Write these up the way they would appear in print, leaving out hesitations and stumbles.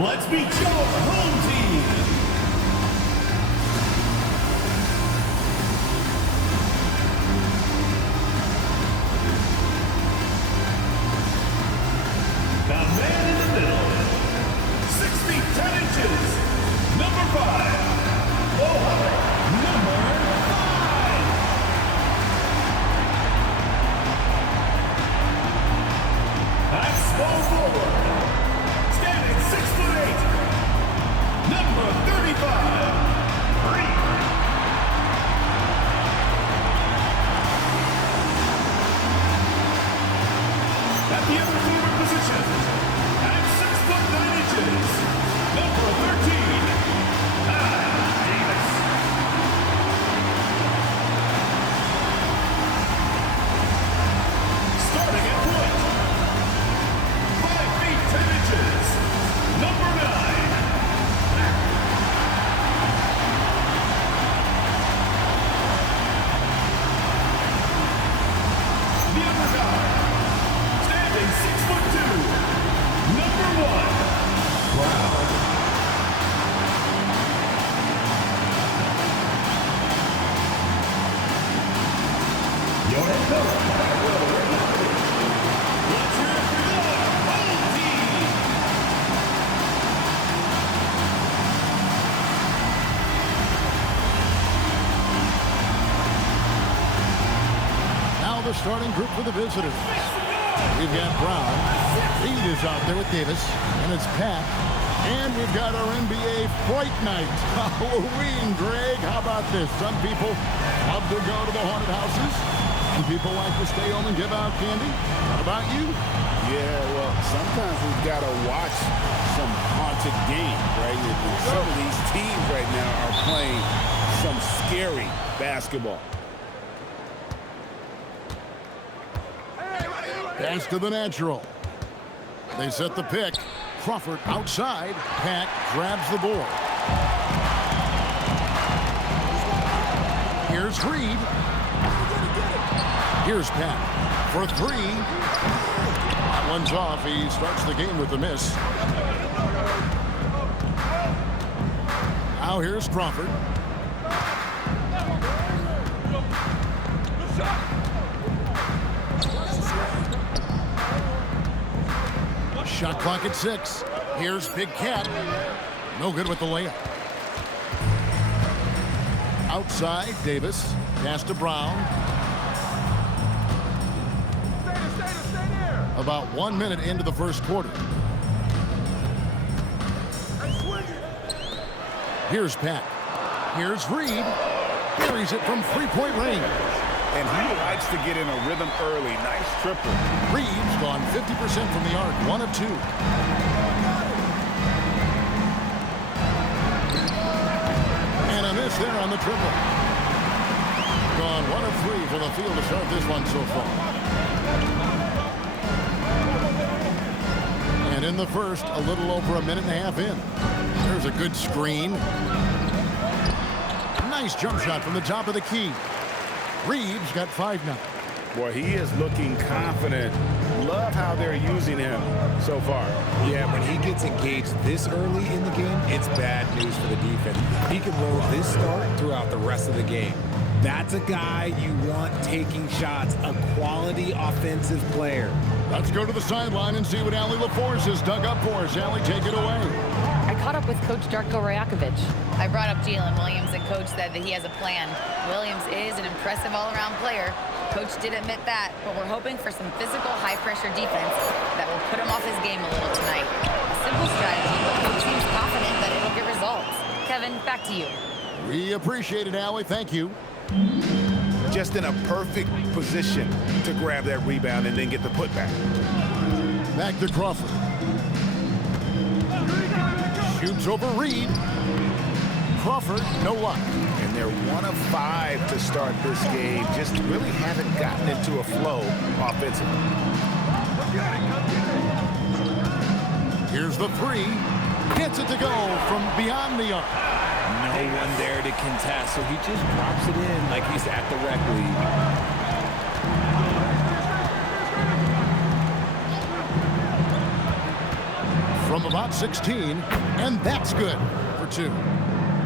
Let's meet your home team. The man in the middle, 6 feet 10 inches, number 5, Ohio, number 5. At small forward, standing 6'8", number 35, Reed. At the other forward position, at 6'9", number 13, Davis. Starting at point, 5 feet 10 inches, number 9, the other guy, standing 6'2", number 1, Brown. Your head coach, let's hear it for your home team. Now the starting group for the visitors. We've got Brown. Reed is out there with Davis. And it's Pat. And we've got our NBA Fright Night. Halloween, Greg. How about this? Some people love to go to the haunted houses. Some people like to stay home and give out candy. What about you? Yeah, well, sometimes we've got to watch some haunted games, right? And some of these teams right now are playing some scary basketball. Pass to the natural. They set the pick. Crawford outside. Pat grabs the board. Here's Reed. Here's Pat for 3. That one's off. He starts the game with a miss. Now here's Crawford. Shot clock at 6. Here's Big Cat. No good with the layup. Outside, Davis. Pass to Brown. About 1 minute into the first quarter. Here's Pat. Here's Reed. Buries it from three-point range. And he likes to get in a rhythm early. Nice triple. Reed's gone 50% from the arc. 1 of 2. And a miss there on the triple. Gone 1 of 3 from the field to start this one so far. And in the first, a little over a minute and a half in. There's a good screen. Nice jump shot from the top of the key. Reeves got 5 now. Boy, he is looking confident. Love how they're using him so far. Yeah, when he gets engaged this early in the game, it's bad news for the defense. He can roll this start throughout the rest of the game. That's a guy you want taking shots, a quality offensive player. Let's go to the sideline and see what Allie LaForce has dug up for us. Allie, take it away. I caught up with Coach Darko Rajakovic. I brought up Jalen Williams, and Coach said that he has a plan. Williams is an impressive all-around player. Coach did admit that, but we're hoping for some physical, high-pressure defense that will put him off his game a little tonight. A simple strategy, but Coach seems confident that it'll get results. Kevin, back to you. We appreciate it, Allie. Thank you. Just in a perfect position to grab that rebound and then get the putback. Back to Crawford. Shoots over Reed. Crawford, no luck. And they're 1 of 5 to start this game. Just really haven't gotten into a flow offensively. Here's the 3. Gets it to go from beyond the arc. No one there to contest, so he just drops it in like he's at the rec league. From about 16, and that's good for 2.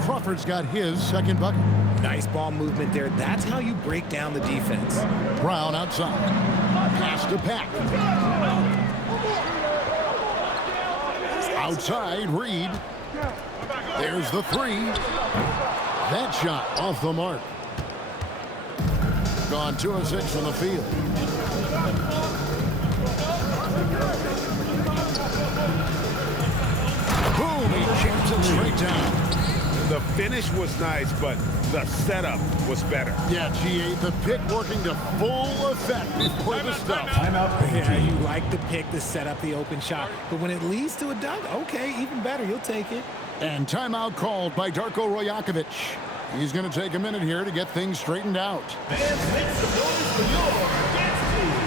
Crawford's got his second bucket. Nice ball movement there. That's how you break down the defense. Brown outside. Pass to Pack. Outside, Reed. There's the 3. That shot off the mark. Gone 2 of 6 from the field. Boom, he jams it straight down. The finish was nice, but the setup was better. Yeah, G8, the pick working to full effect before the stuff. Yeah, you like the pick to set up the open shot. But when it leads to a dunk, okay, even better. You'll take it. And timeout called by Darko Rajakovic. He's going to take a minute here to get things straightened out. Fans, make some noise for your dance team.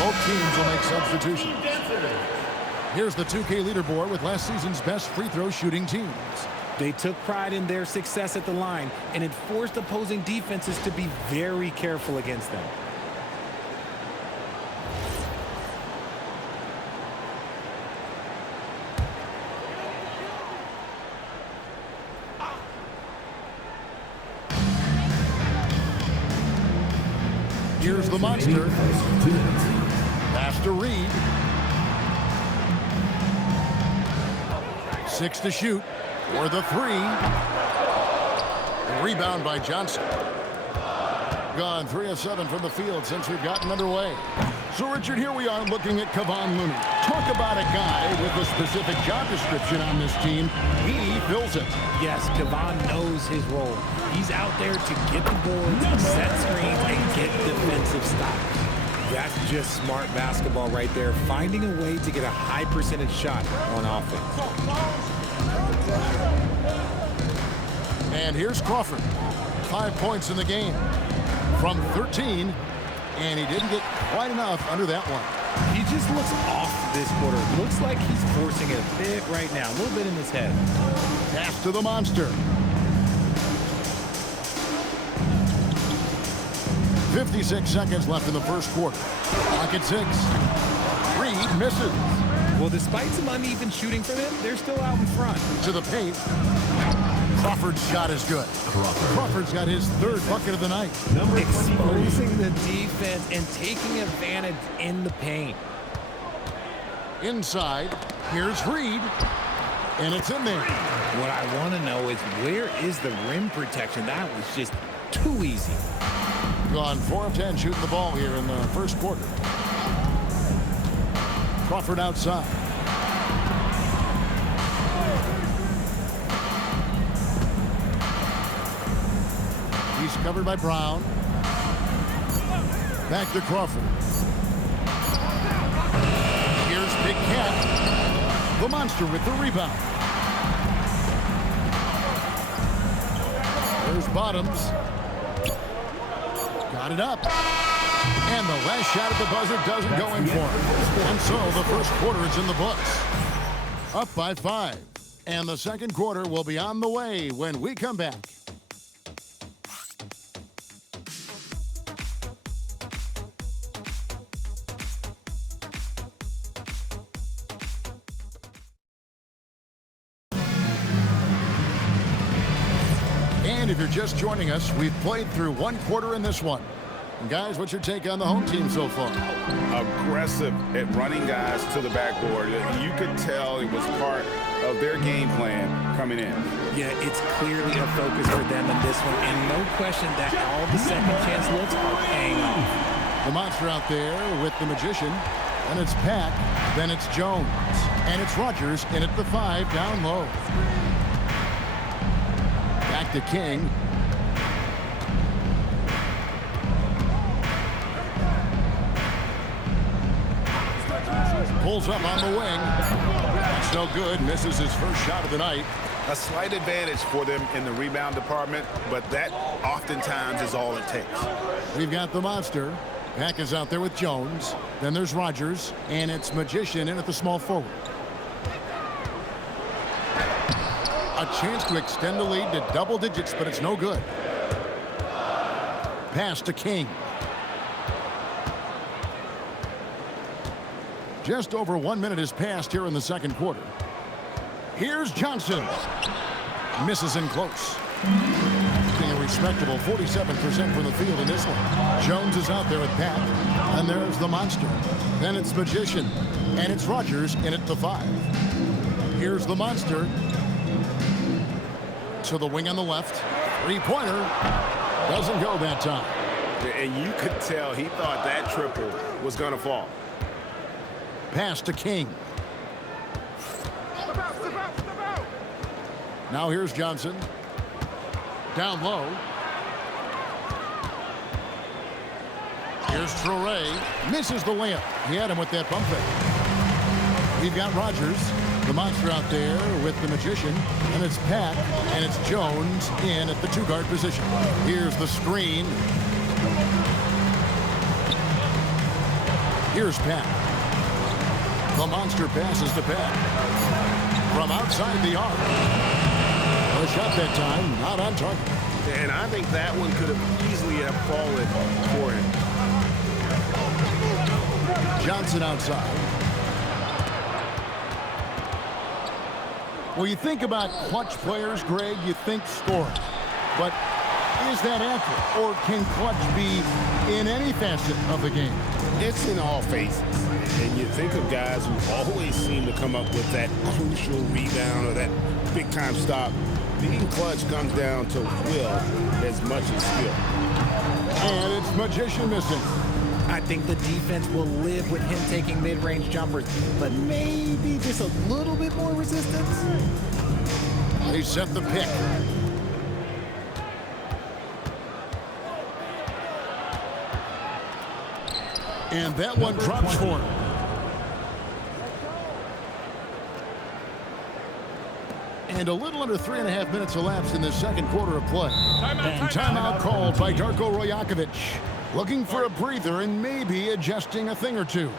Both teams will make substitutions. Here's the 2K leaderboard with last season's best free throw shooting teams. They took pride in their success at the line, and it forced opposing defenses to be very careful against them. Here's the monster. Pass to Reed. 6 to shoot for the 3. Rebound by Johnson. Gone 3 of 7 from the field since we've gotten underway. So, Richard, here we are looking at Kevon Looney. Talk about a guy with a specific job description on this team. He fills it. Yes, Kevon knows his role. He's out there to get the boards, set screens, and get defensive stops. That's just smart basketball right there, finding a way to get a high percentage shot on offense. And here's Crawford. 5 points in the game from 13, and he didn't get quite enough under that one. He just looks off this quarter. Looks like he's forcing it a bit right now, a little bit in his head. Pass to the monster. 56 seconds left in the first quarter. Clock at 6. Reed misses. Well, despite some uneven shooting from him, they're still out in front. To the paint. Crawford's shot is good. Crawford's got his 3rd bucket of the night. Exposing the defense and taking advantage in the paint. Inside, here's Reed, and it's in there. What I want to know is, where is the rim protection? That was just too easy. Gone 4 of 10 shooting the ball here in the first quarter. Crawford outside. He's covered by Brown. Back to Crawford. Here's Big Cat. The monster with the rebound. There's Bottoms. Got it up. And the last shot at the buzzer doesn't go in for him. And so the first quarter is in the books. Up by 5. And the second quarter will be on the way when we come back. And if you're just joining us, we've played through 1 quarter in this one. Guys, what's your take on the home team so far? Aggressive at running guys to the backboard. You could tell it was part of their game plan coming in. Yeah, it's clearly a focus for them in this one, and no question that all the second chance looks are paying off. The monster out there with the magician, and it's Pack, then it's Jones, and it's Rogers in at the 5 down low. Back to King. Pulls up on the wing. That's no good. Misses his first shot of the night. A slight advantage for them in the rebound department, but that oftentimes is all it takes. We've got the monster. Pack is out there with Jones. Then there's Rogers, and it's Magician in at the small forward. A chance to extend the lead to double digits, but it's no good. Pass to King. Just over 1 minute has passed here in the second quarter. Here's Johnson. Misses in close. Getting a respectable 47% from the field in this one. Jones is out there at Pat. And there's the monster. Then it's Magician. And it's Rogers in at the 5. Here's the monster. To the wing on the left. Three-pointer. Doesn't go that time. And you could tell he thought that triple was going to fall. Pass to King. Now here's Johnson. Down low. Here's Traore. Misses the layup. He had him with that bump fake. We've got Rogers, the monster out there with the magician. And it's Pat, and it's Jones in at the 2-guard position. Here's the screen. Here's Pat. The monster passes to Pat. From outside the arc. A shot that time, not on target. And I think that one could have easily have fallen for him. Johnson outside. Well, you think about clutch players, Greg, you think scoring. But is that accurate? Or can clutch be in any facet of the game? It's in all phases. And you think of guys who always seem to come up with that crucial rebound or that big-time stop. Being clutch comes down to will as much as skill. And it's Magician missing. I think the defense will live with him taking mid-range jumpers, but maybe just a little bit more resistance. They set the pick. And that one drops for him. And a little under 3.5 minutes elapsed in the second quarter of play. And timeout called by Darko Rajakovic. Looking for a breather and maybe adjusting a thing or two.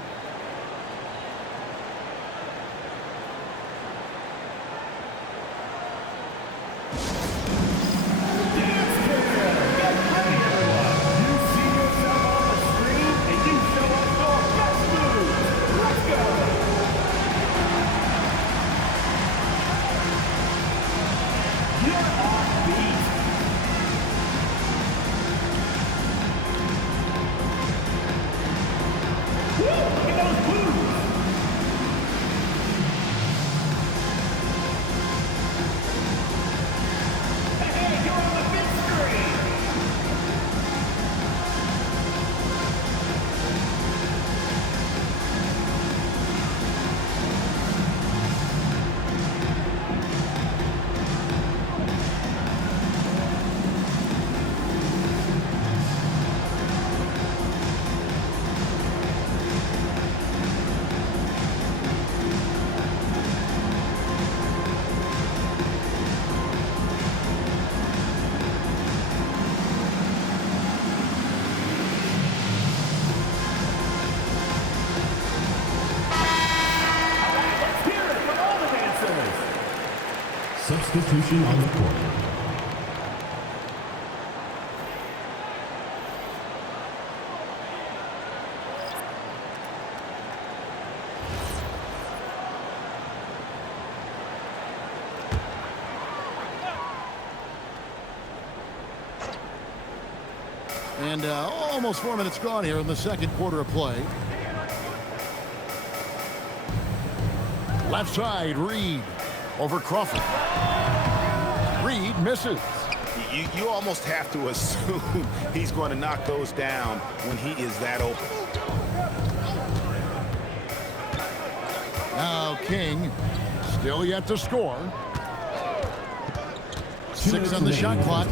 Substitution on the court. And almost 4 minutes gone here in the second quarter of play. Left side, Reed over Crawford. Reed misses. You almost have to assume he's going to knock those down when he is that open. Now King, still yet to score. 6 on the shot clock.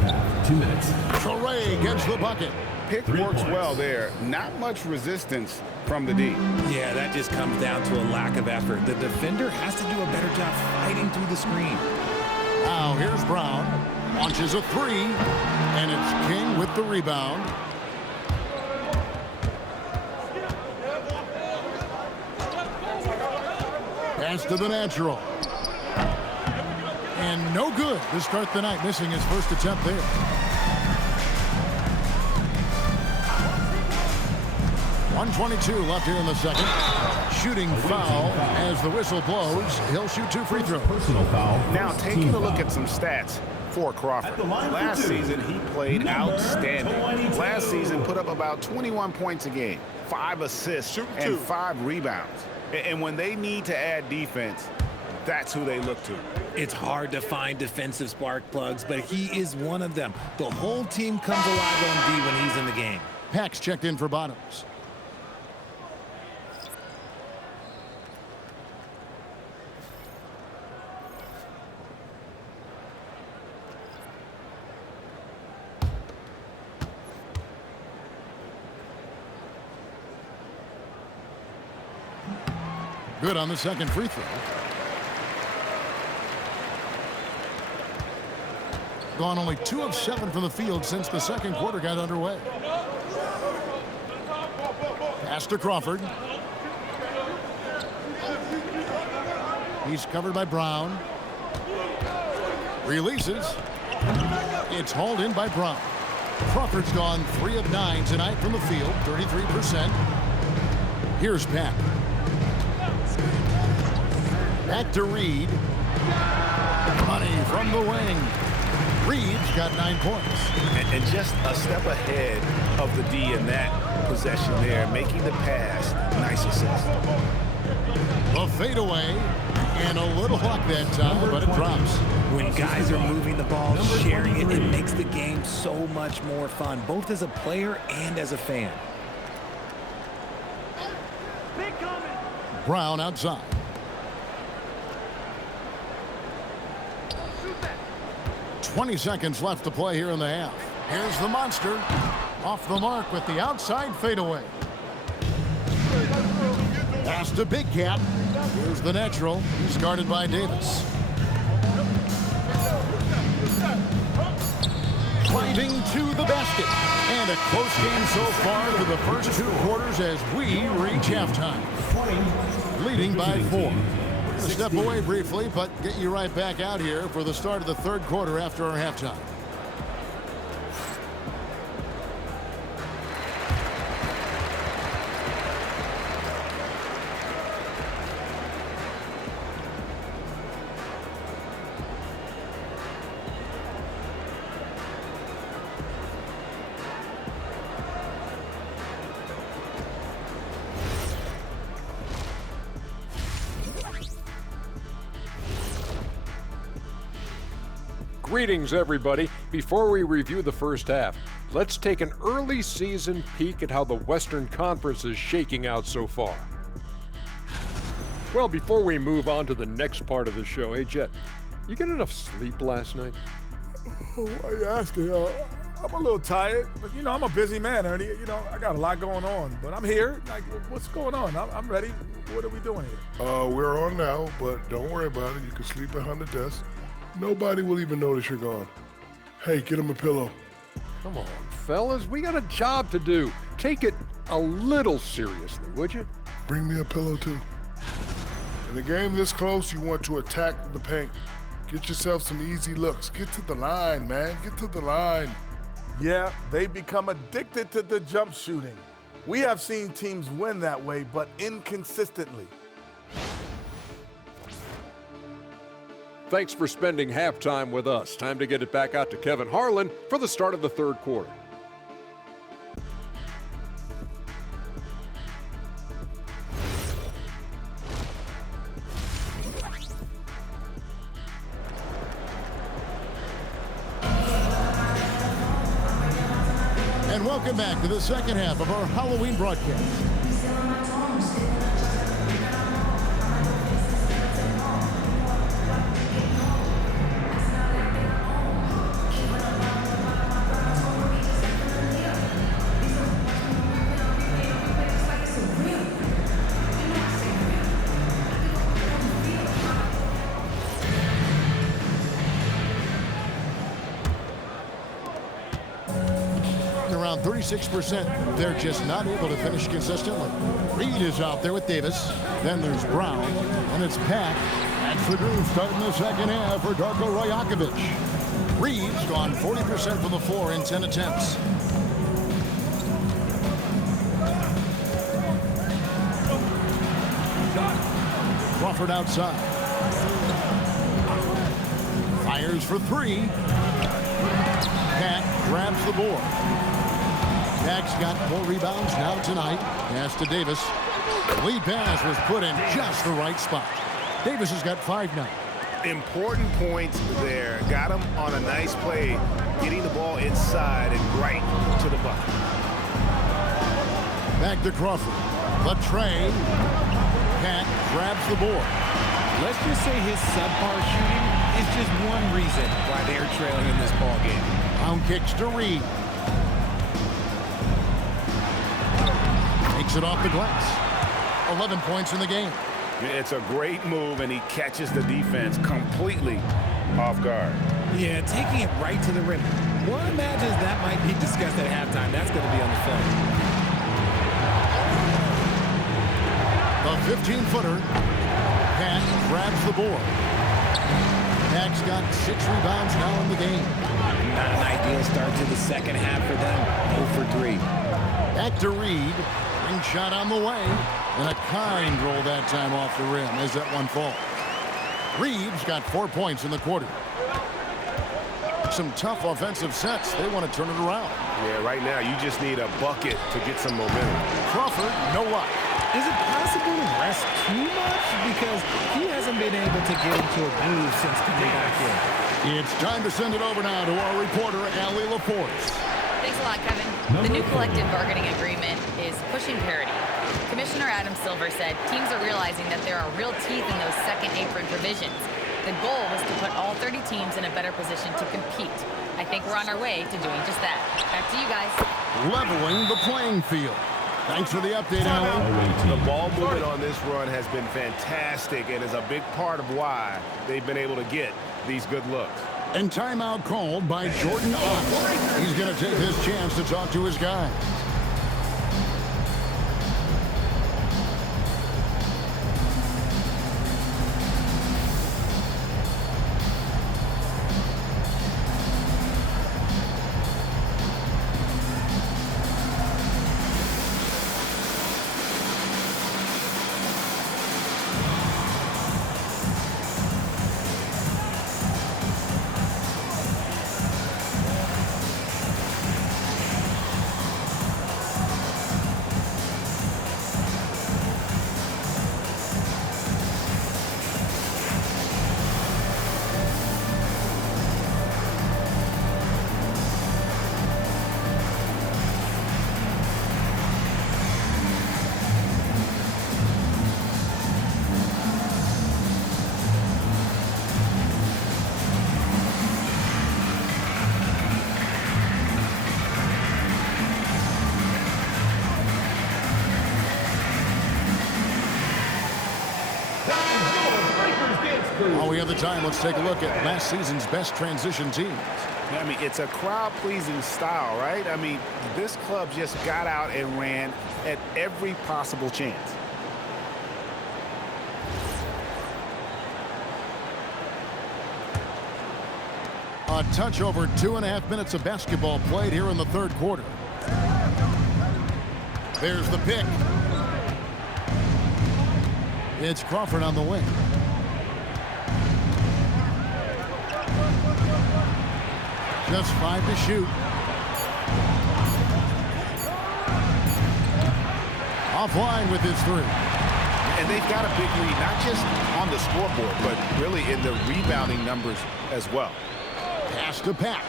2 minutes. Torrey gets the bucket. Pick works well there. Not much resistance from the D. Yeah, that just comes down to a lack of effort. The defender has to do a better job fighting through the screen. Now here's Brown. Launches a 3. And it's King with the rebound. Pass to the natural. And no good to start the night, missing his first attempt there. .122 left here in the second. Shooting foul as the whistle blows. He'll shoot 2 free throws. Personal foul. Now taking a look at some stats for Crawford. Last season he played outstanding. Last season put up about 21 points a game, 5 assists, and 5 rebounds. And when they need to add defense, that's who they look to. It's hard to find defensive spark plugs, but he is one of them. The whole team comes alive on D when he's in the game. Pax checked in for Bottoms. Good on the second free throw. Gone only 2 of 7 from the field since the second quarter got underway. Pass to Crawford. He's covered by Brown. Releases. It's hauled in by Brown. Crawford's gone 3 of 9 tonight from the field, 33%. Here's Pat. Back to Reed. Money from the wing. Reed's got 9 points. And just a step ahead of the D in that possession there, making the pass. Nice assist. A fadeaway. And a little luck that time, but it drops. When guys are moving the ball, sharing it, it makes the game so much more fun, both as a player and as a fan. Brown outside. .20 seconds left to play here in the half. Here's the monster. Off the mark with the outside fadeaway. Pass to Big Cat. Here's the natural. He's guarded by Davis. Driving to the basket. And a close game so far for the first 2 quarters as we reach halftime. Leading by 4. We're going to step away briefly, but get you right back out here for the start of the third quarter after our halftime. Greetings, everybody. Before we review the first half, let's take an early season peek at how the Western Conference is shaking out so far. Well, before we move on to the next part of the show, hey, Jet, you get enough sleep last night? Oh, why you asking? I'm a little tired, but, you know, I'm a busy man, Ernie. You know, I got a lot going on, but I'm here. Like, what's going on? I'm ready. What are we doing here? We're on now, but don't worry about it. You can sleep behind the desk. Nobody will even notice you're gone. Hey, get him a pillow. Come on, fellas, we got a job to do. Take it a little seriously, would you? Bring me a pillow, too. In a game this close, you want to attack the paint. Get yourself some easy looks. Get to the line, man. Get to the line. Yeah, they become addicted to the jump shooting. We have seen teams win that way, but inconsistently. Thanks for spending halftime with us. Time to get it back out to Kevin Harlan for the start of the third quarter. And welcome back to the second half of our Halloween broadcast. Around 36%. They're just not able to finish consistently. Reed is out there with Davis. Then there's Brown. And it's Pack. That's the groove starting the second half for Darko Rajakovic. Reed's gone 40% from the floor in 10 attempts. Crawford outside. Fires for three. Pack grabs the board. Pack's got 4 rebounds now tonight. Pass to Davis. The lead pass was put in just the right spot. Davis has got 5 now. Important points there. Got him on a nice play, getting the ball inside and right to the bucket. Back to Crawford. The tray. Pack grabs the board. Let's just say his subpar shooting is just one reason why they're trailing in this ball game. Pound kicks to Reed. Takes it off the glass. 11 points in the game. It's a great move, and he catches the defense completely off guard. Yeah, taking it right to the rim. One imagines that might be discussed at halftime. That's going to be on the film. The 15-footer. Pack grabs the board. Pack's got 6 rebounds now in the game. Not an ideal start to the second half for them. 0 for 3. Back to Reed. Ring shot on the way. And a kind roll that time off the rim as that one falls. Reed's got 4 points in the quarter. Some tough offensive sets. They want to turn it around. Yeah, right now you just need a bucket to get some momentum. Crawford, no luck. Is it possible to rest too much? Because he hasn't been able to get into a groove since coming back in. It's time to send it over now to our reporter, Allie LaForce. Thanks a lot, Kevin. The new collective bargaining agreement is pushing parity. Commissioner Adam Silver said teams are realizing that there are real teeth in those second apron provisions. The goal was to put all 30 teams in a better position to compete. I think we're on our way to doing just that. Back to you guys. Leveling the playing field. Thanks for the update, Allie. The ball movement on this run has been fantastic and is a big part of why they've been able to get these good looks. And timeout called by Jordan Ott. He's going to take his chance to talk to his guys. While we have the time, let's take a look at last season's best transition teams. I mean, it's a crowd-pleasing style, right? I mean, this club just got out and ran at every possible chance. A touch over 2.5 minutes of basketball played here in the third quarter. There's the pick. It's Crawford on the wing. Just 5 to shoot. Offline with his 3. And they've got a big lead, not just on the scoreboard, but really in the rebounding numbers as well. Pass to Pack.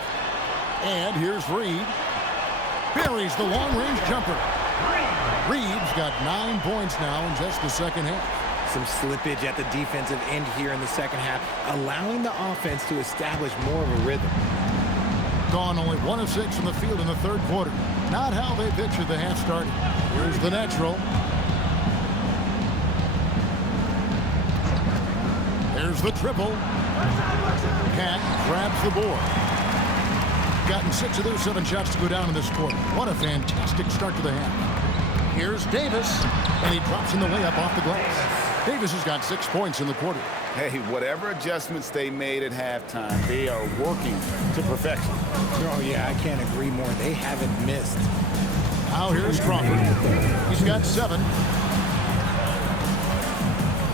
And here's Reed. Buries the long-range jumper. Reed's got 9 points now in just the second half. Some slippage at the defensive end here in the second half, allowing the offense to establish more of a rhythm. Gone only 1 of 6 from the field in the third quarter. Not how they pictured the half started. Here's the natural. There's the triple. Cat grabs the board. Gotten 6 of their 7 shots to go down in this quarter. What a fantastic start to the half. Here's Davis, and he drops in the layup off the glass. Davis has got 6 points in the quarter. Hey, whatever adjustments they made at halftime, they are working to perfection. Oh, yeah, I can't agree more. They haven't missed. Now here's Crawford. He's got 7.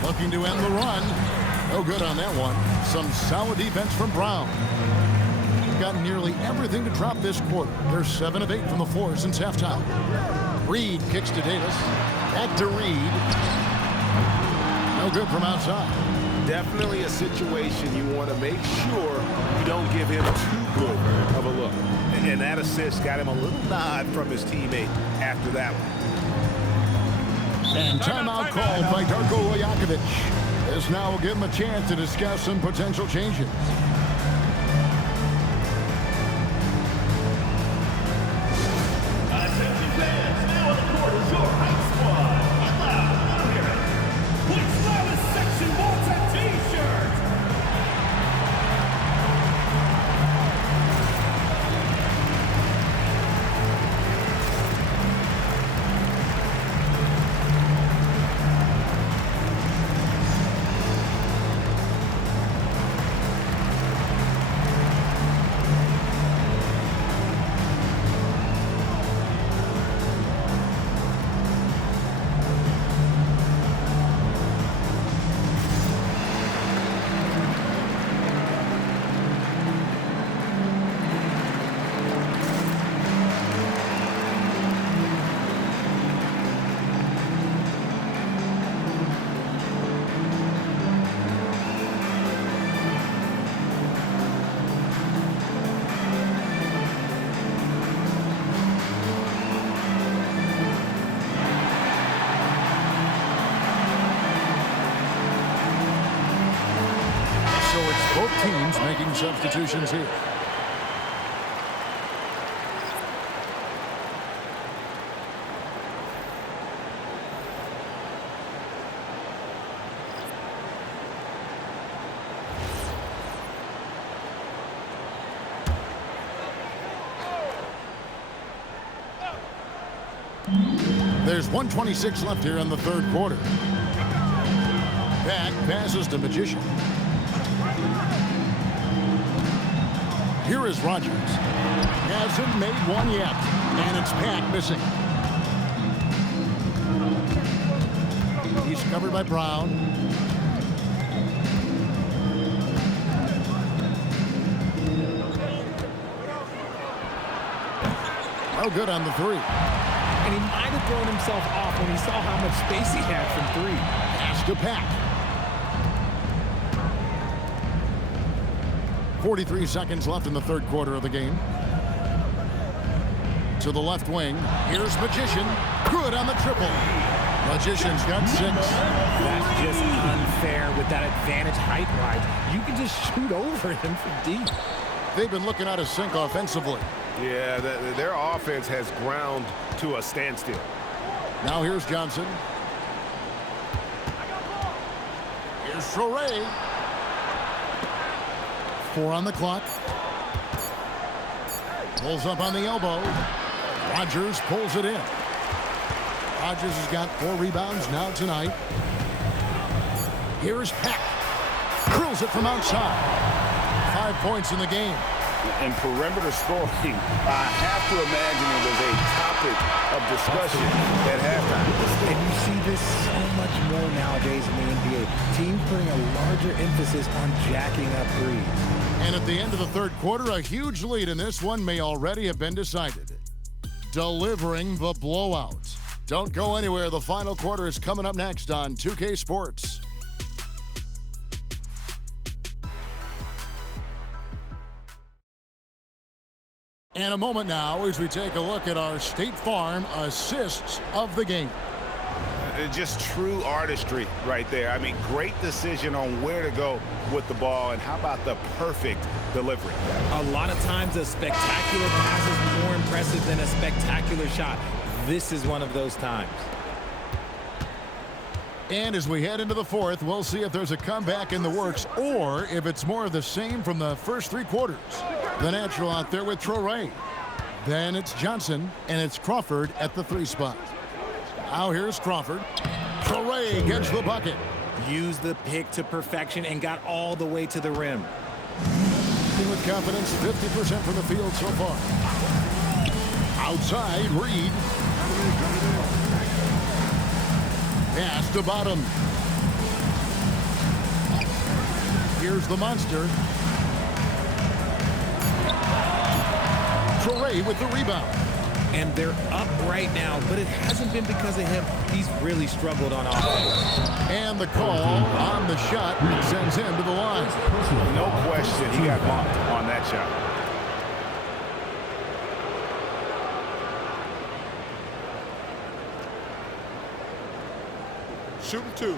Looking to end the run. No good on that one. Some solid defense from Brown. Got nearly everything to drop this quarter. They're 7 of 8 from the floor since halftime. Reed kicks to Davis. Back to Reed. No good from outside. Definitely a situation you want to make sure you don't give him too good of a look. And that assist got him a little nod from his teammate after that one. And timeout called by Darko Rajakovic. This now will give him a chance to discuss some potential changes. Attention fans, now on the court is your hype squad. Get loud, let 'em hear it. Which loudest section wants a t-shirt? Both teams making substitutions here. There's 1:26 left here in the third quarter. Back passes to Magician. Here is Rogers. Hasn't made one yet, and it's Pat missing. He's covered by Brown. No good on the 3. And he might have thrown himself off when he saw how much space he had from 3. Pass to Pat. 43 seconds left in the third quarter of the game. To the left wing. Here's Magician. Good on the triple. Magician's got 6. That's just unfair with that advantage height-wise. You can just shoot over him from deep. They've been looking out of sync offensively. Yeah, their offense has ground to a standstill. Now here's Johnson. Here's Traore. 4 on the clock. Pulls up on the elbow. Rogers pulls it in. Rogers has got 4 rebounds now tonight. Here's Peck. Drills it from outside. 5 points in the game. And perimeter scoring, I have to imagine it was a topic of discussion at halftime. And you see this so much more nowadays in the NBA. Teams putting a larger emphasis on jacking up threes. And at the end of the third quarter, a huge lead in this one may already have been decided. Delivering the blowout. Don't go anywhere. The final quarter is coming up next on 2K Sports. And a moment now as we take a look at our State Farm assists of the game. Just true artistry right there. I mean, great decision on where to go with the ball, and how about the perfect delivery? A lot of times a spectacular pass is more impressive than a spectacular shot. This is one of those times. And as we head into the fourth, we'll see if there's a comeback in the works or if it's more of the same from the first three quarters. The natural out there with Traore. Then it's Johnson, and it's Crawford at the 3 spot. Now here's Crawford. Traore gets the bucket. Used the pick to perfection and got all the way to the rim. With confidence, 50% from the field so far. Outside, Reed. Pass to bottom. Here's the monster. Traore with the rebound. And they're up right now, but it hasn't been because of him. He's really struggled on offense. And the call on the shot sends him to the line. No question, he got bumped on that shot. Shooting 2.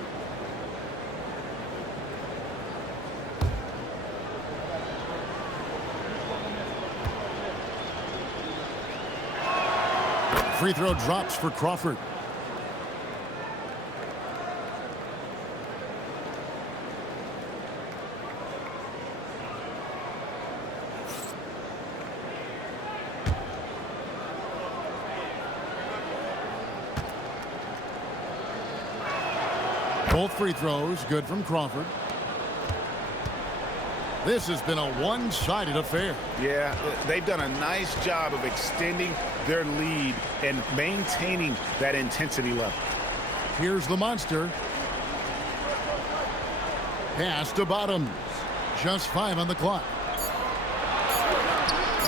Free throw drops for Crawford. Both free throws good from Crawford. This has been a one-sided affair. Yeah, they've done a nice job of extending their lead and maintaining that intensity level. Here's the monster. Pass to Bottoms. Just 5 on the clock.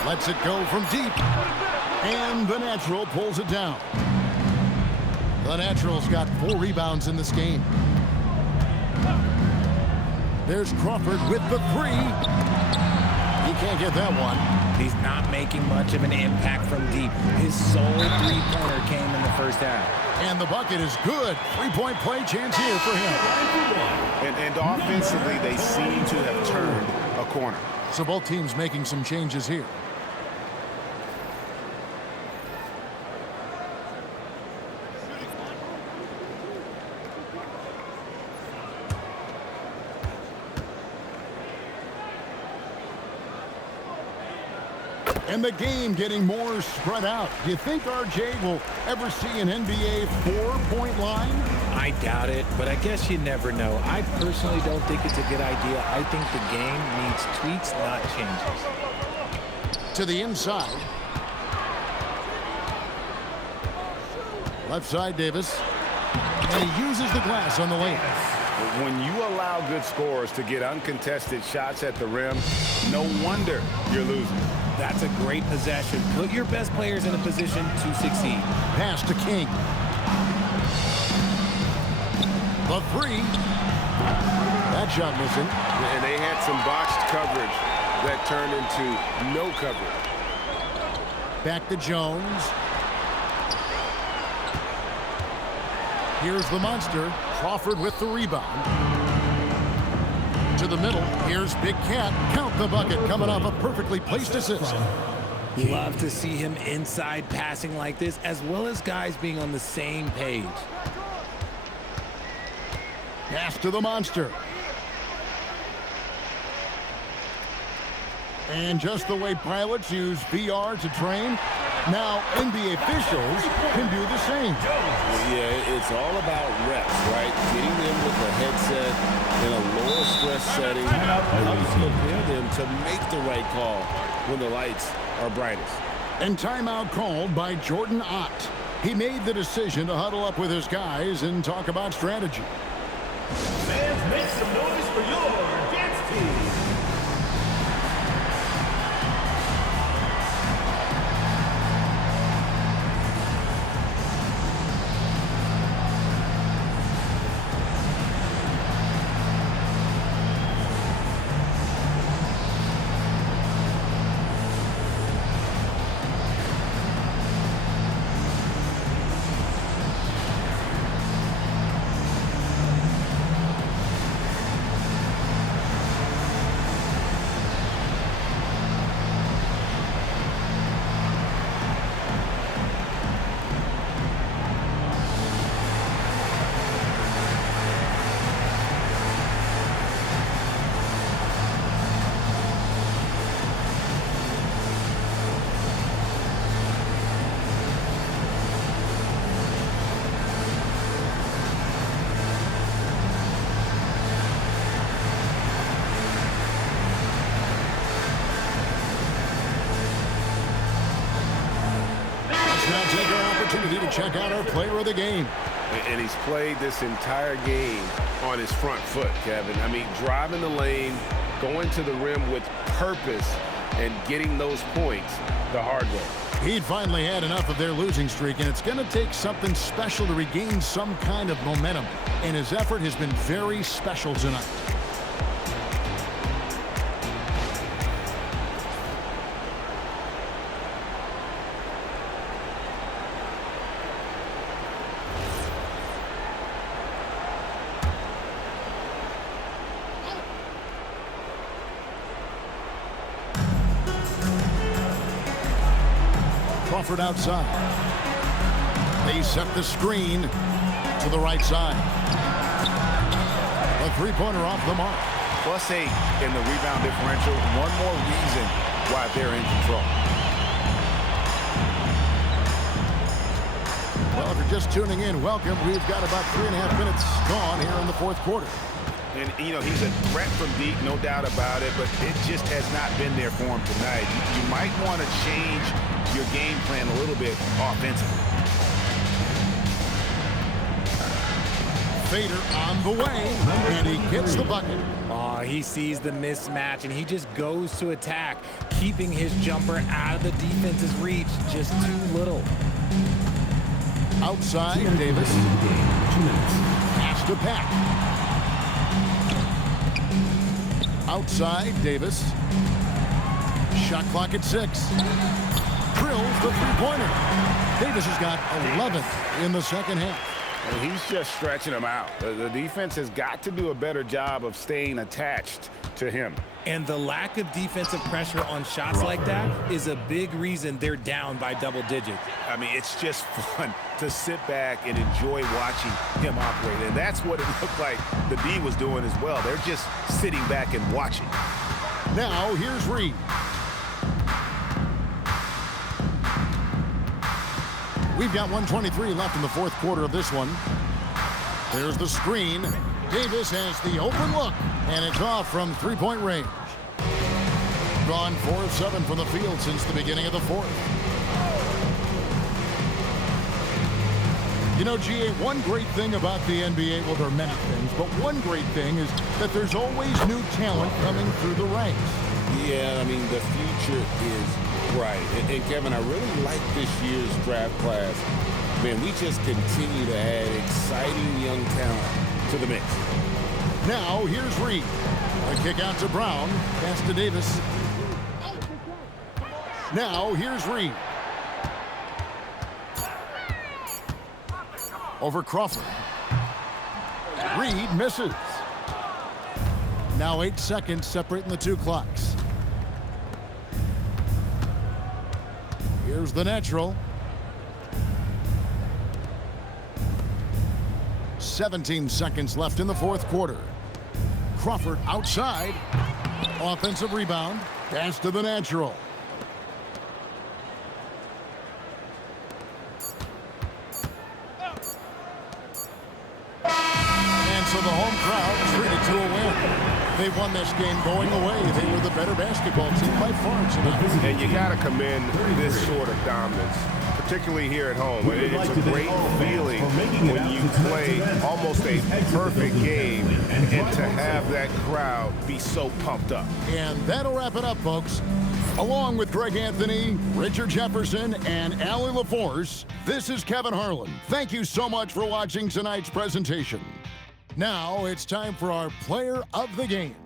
Lets it go from deep. And the natural pulls it down. The natural's got 4 rebounds in this game. There's Crawford with the 3. He can't get that one. He's not making much of an impact from deep. His sole three-pointer came in the first half. And the bucket is good. 3-point play chance here for him. And offensively, they seem to have turned a corner. So both teams making some changes here. And the game getting more spread out. Do you think RJ will ever see an NBA 4-point line? I doubt it, but I guess you never know. I personally don't think it's a good idea. I think the game needs tweaks, not changes. To the inside. Left side, Davis. And he uses the glass on the lane. When you allow good scorers to get uncontested shots at the rim, no wonder you're losing. That's a great possession. Put your best players in a position to succeed. Pass to King. The 3. That shot missing. And they had some botched coverage that turned into no coverage. Back to Jones. Here's the monster. Crawford with the rebound. To the middle. Here's Big Cat. Count the bucket coming off a perfectly placed assist. Love to see him inside passing like this, as well as guys being on the same page. Pass to the monster. And just the way pilots use VR to train, now NBA officials can do the same. Yeah, it's all about reps, right? Getting them with a headset in a lower stress setting helps prepare them to make the right call when the lights are brightest. And timeout called by Jordan Ott. He made the decision to huddle up with his guys and talk about strategy. Fans, make some noise for your dance team. Let's now take our opportunity to check out our player of the game. And he's played this entire game on his front foot, Kevin. I mean, driving the lane, going to the rim with purpose, and getting those points the hard way. He'd finally had enough of their losing streak, and it's going to take something special to regain some kind of momentum. And his effort has been very special tonight. Crawford outside. They set the screen to the right side. A three-pointer off the mark. +8 in the rebound differential. One more reason why they're in control. Well, if you're just tuning in, welcome. We've got about 3.5 minutes gone here in the fourth quarter. And, you know, he's a threat from deep, no doubt about it, but it just has not been there for him tonight. You might want to change your game plan a little bit offensively. Fader on the way, and he gets the bucket. He sees the mismatch, and he just goes to attack, keeping his jumper out of the defense's reach. Just too little. Outside, Davis. Pass to Pat. Outside, Davis. Shot clock at 6. Drills the three-pointer. Davis has got 11 in the second half. And he's just stretching them out. The defense has got to do a better job of staying attached to him. And the lack of defensive pressure on shots like that is a big reason they're down by double digits. I mean, it's just fun to sit back and enjoy watching him operate. And that's what it looked like the D was doing as well. They're just sitting back and watching. Now, here's Reed. We've got 1:23 left in the fourth quarter of this one. There's the screen. Davis has the open look, and it's off from three-point range. Gone 4 of 7 from the field since the beginning of the fourth. You know, GA, one great thing about the NBA, well, there are many things, but one great thing is that there's always new talent coming through the ranks. Yeah, I mean, the future is bright. And Kevin, I really like this year's draft class. Man, we just continue to add exciting young talent to the mix. Now, here's Reed. A kick out to Brown. Pass to Davis. Now, here's Reed. Over Crawford. Reed misses. Now 8 seconds separating the two clocks. Here's the natural. 17 seconds left in the fourth quarter. Crawford outside. Offensive rebound. Pass to the natural. And so the home crowd treated to a win. They won this game going away. They were the better basketball team by far tonight. And you got to commend this sort of dominance, particularly here at home. It's a great feeling when you play almost a perfect game and to have that crowd be so pumped up. And that'll wrap it up, folks. Along with Greg Anthony, Richard Jefferson, and Allie LaForce, this is Kevin Harlan. Thank you so much for watching tonight's presentation. Now it's time for our player of the game.